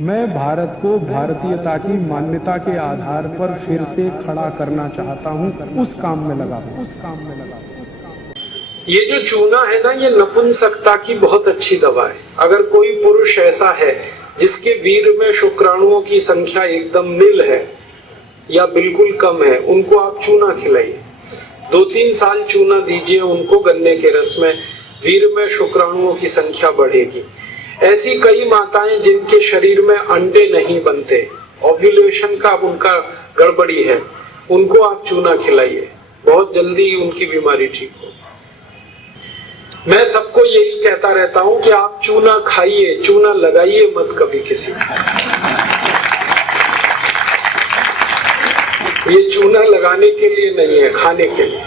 मैं भारत को भारतीयता की मान्यता के आधार पर फिर से खड़ा करना चाहता हूं, उस काम में लगा हूं। ये जो चूना है ना, ये नपुंसकता की बहुत अच्छी दवा है। अगर कोई पुरुष ऐसा है जिसके वीर्य में शुक्राणुओं की संख्या एकदम नील है या बिल्कुल कम है, उनको आप चूना खिलाइए। 2-3 साल चूना दीजिए उनको गन्ने के रस में, वीर्य में शुक्राणुओं की संख्या बढ़ेगी। ऐसी कई माताएं जिनके शरीर में अंडे नहीं बनते, ओव्यूलेशन का उनका गड़बड़ी है, उनको आप चूना खिलाइए, बहुत जल्दी उनकी बीमारी ठीक हो। मैं सबको यही कहता रहता हूं कि आप चूना खाइए, चूना लगाइए मत कभी किसी को। ये चूना लगाने के लिए नहीं है, खाने के लिए।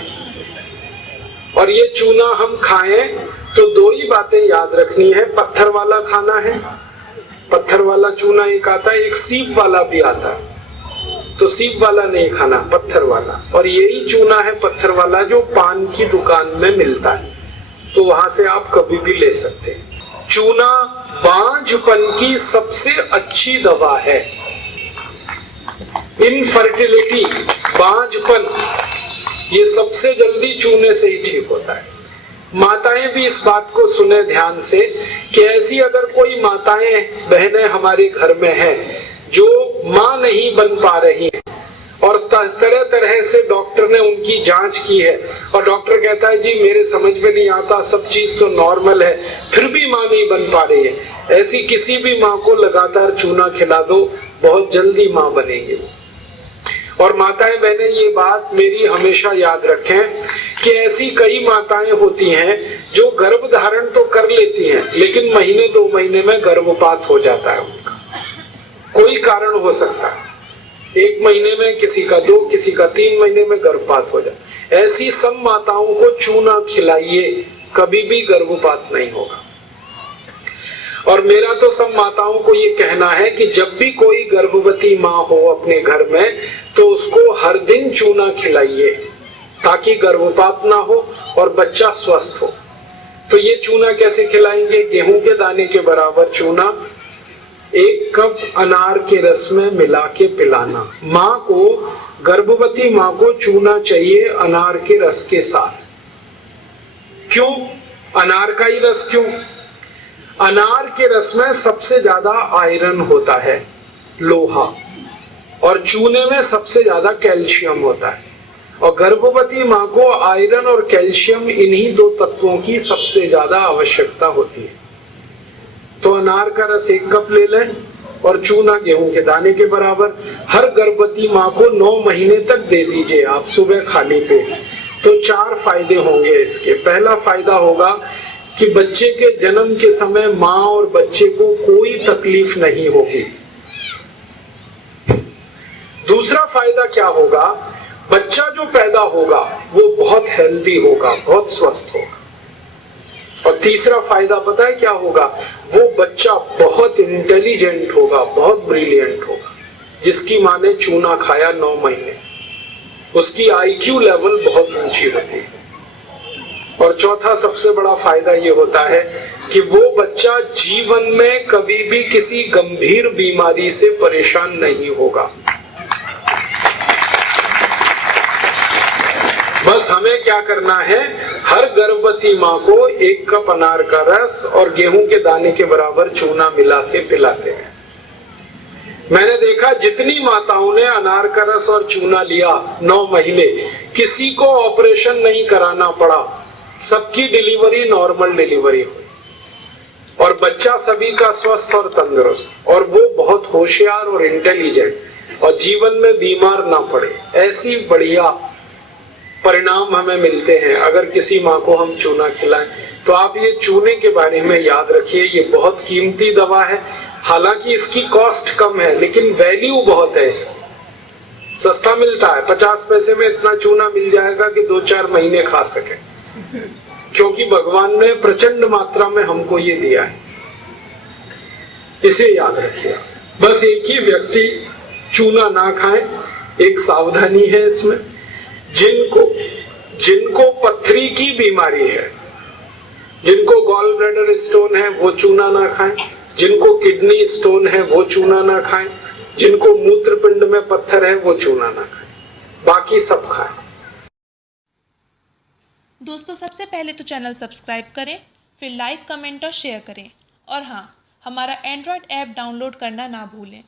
और ये चूना हम खाएं तो 2 ही बातें याद रखनी है। पत्थर वाला खाना है, पत्थर वाला चूना एक आता है, एक सीप वाला भी आता है। तो सीप वाला नहीं खाना, पत्थर वाला। और यही चूना है पत्थर वाला जो पान की दुकान में मिलता है, तो वहां से आप कभी भी ले सकते हैं। चूना बांझपन की सबसे अच्छी दवा है। इनफर्टिलिटी, बांझपन, ये सबसे जल्दी चूने से ही ठीक होता है। माताएं भी इस बात को सुने ध्यान से कि ऐसी अगर कोई माताएं बहनें हमारे घर में हैं जो मां नहीं बन पा रही हैं और तरह तरह से डॉक्टर ने उनकी जांच की है और डॉक्टर कहता है जी मेरे समझ में नहीं आता, सब चीज तो नॉर्मल है, फिर भी मां नहीं बन पा रही है, ऐसी किसी भी मां को लगातार चूना खिला दो, बहुत जल्दी मां बनेगी। और माताएं बहनें ये बात मेरी हमेशा याद रखें कि ऐसी कई माताएं होती हैं जो गर्भ धारण तो कर लेती हैं लेकिन महीने 2 महीने में गर्भपात हो जाता है उनका। कोई कारण हो सकता है, 1 महीने में किसी का 2, किसी का 3 महीने में गर्भपात हो जाता है। ऐसी सब माताओं को चूना खिलाइए, कभी भी गर्भपात नहीं होगा। और मेरा तो सब माताओं को ये कहना है कि जब भी कोई गर्भवती माँ हो अपने घर में तो उसको हर दिन चूना खिलाइए ताकि गर्भपात ना हो और बच्चा स्वस्थ हो। तो ये चूना कैसे खिलाएंगे? गेहूं के दाने के बराबर चूना 1 कप अनार के रस में मिला के पिलाना। माँ को, गर्भवती माँ को चूना चाहिए अनार के रस के साथ। क्यों अनार का ही रस? क्यों? अनार के रस में सबसे ज्यादा आयरन होता है, लोहा, और चूने में सबसे ज्यादा कैल्शियम होता है। और गर्भवती माँ को आयरन और कैल्शियम, इन्हीं 2 तत्वों की सबसे ज्यादा आवश्यकता होती है। तो अनार का रस 1 कप ले लें और चूना गेहूं के दाने के बराबर हर गर्भवती माँ को 9 महीने तक दे दीजिए आप सुबह खाली पेट। तो 4 फायदे होंगे इसके। पहला फायदा होगा कि बच्चे के जन्म के समय माँ और बच्चे को कोई तकलीफ नहीं होगी। दूसरा फायदा क्या होगा? बच्चा जो पैदा होगा वो बहुत हेल्दी होगा, बहुत स्वस्थ होगा। और तीसरा फायदा पता है क्या होगा? वो बच्चा बहुत इंटेलिजेंट होगा, बहुत ब्रिलियंट होगा। जिसकी माँ ने चूना खाया 9 महीने, उसकी IQ लेवल बहुत ऊंची होती है। और चौथा सबसे बड़ा फायदा ये होता है कि वो बच्चा जीवन में कभी भी किसी गंभीर बीमारी से परेशान नहीं होगा। बस हमें क्या करना है? हर गर्भवती माँ को 1 कप अनार का रस और गेहूं के दाने के बराबर चूना मिला के पिलाते हैं। मैंने देखा जितनी माताओं ने अनार का रस और चूना लिया 9 महीने, किसी को ऑपरेशन नहीं कराना पड़ा, सबकी डिलीवरी नॉर्मल डिलीवरी हुई और बच्चा सभी का स्वस्थ और तंदुरुस्त, और वो बहुत होशियार और इंटेलिजेंट और जीवन में बीमार ना पड़े। ऐसी बढ़िया परिणाम हमें मिलते हैं अगर किसी माँ को हम चूना खिलाएं। तो आप ये चूने के बारे में याद रखिए, ये बहुत कीमती दवा है। हालांकि इसकी कॉस्ट कम है लेकिन वैल्यू बहुत है इसकी। सस्ता मिलता है, 50 पैसे में इतना चूना मिल जाएगा कि 2-4 महीने खा सके, क्योंकि भगवान ने प्रचंड मात्रा में हमको ये दिया है। इसे याद रखिए। बस एक ही व्यक्ति चूना ना खाए, एक सावधानी है इसमें। जिनको पथरी की बीमारी है, जिनको गॉल ब्लैडर स्टोन है, वो चूना ना खाएं। जिनको किडनी स्टोन है वो चूना ना खाएं, जिनको मूत्रपिंड में पत्थर है वो चूना ना खाएं, बाकी सब खाएं। दोस्तों, सबसे पहले तो चैनल सब्सक्राइब करें, फिर लाइक, कमेंट और शेयर करें। और हाँ, हमारा एंड्रॉयड ऐप डाउनलोड करना ना भूलें।